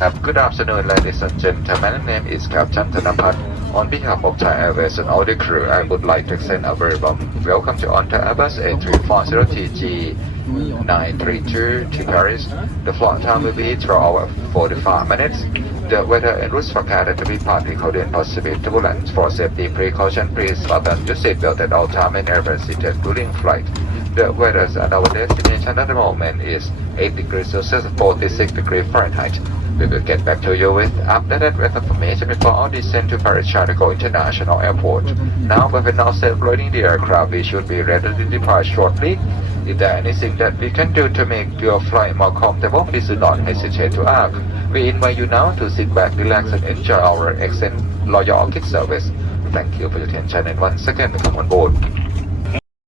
ครับ Good afternoon ladies and gentlemen. My name is Captain Thanapat. On behalf of Thai Airways and all the crew, I would like to extend a very warm welcome to on to Airbus A350 932 to Paris. The flight time will be 12 hours 45 minutes. The weather and routes forecasted to be partly cloudy and possibly turbulent. For safety precaution, please button your seatbelt at all time and airplane seated during flight. The weather at our destination at the moment is 8 degrees Celsius, 46 degrees Fahrenheit. We will get back to you with updated weather information before our descent to Paris Charles de Gaulle International Airport. Now, when we're now safe loading the aircraft, we should be ready to depart shortly. If there anything that we can do to make your flight more comfortable, please do not hesitate to ask. We invite you now to sit back, relax, and enjoy our excellent loyal kit service. Thank you for your attention, and once again, welcome on board.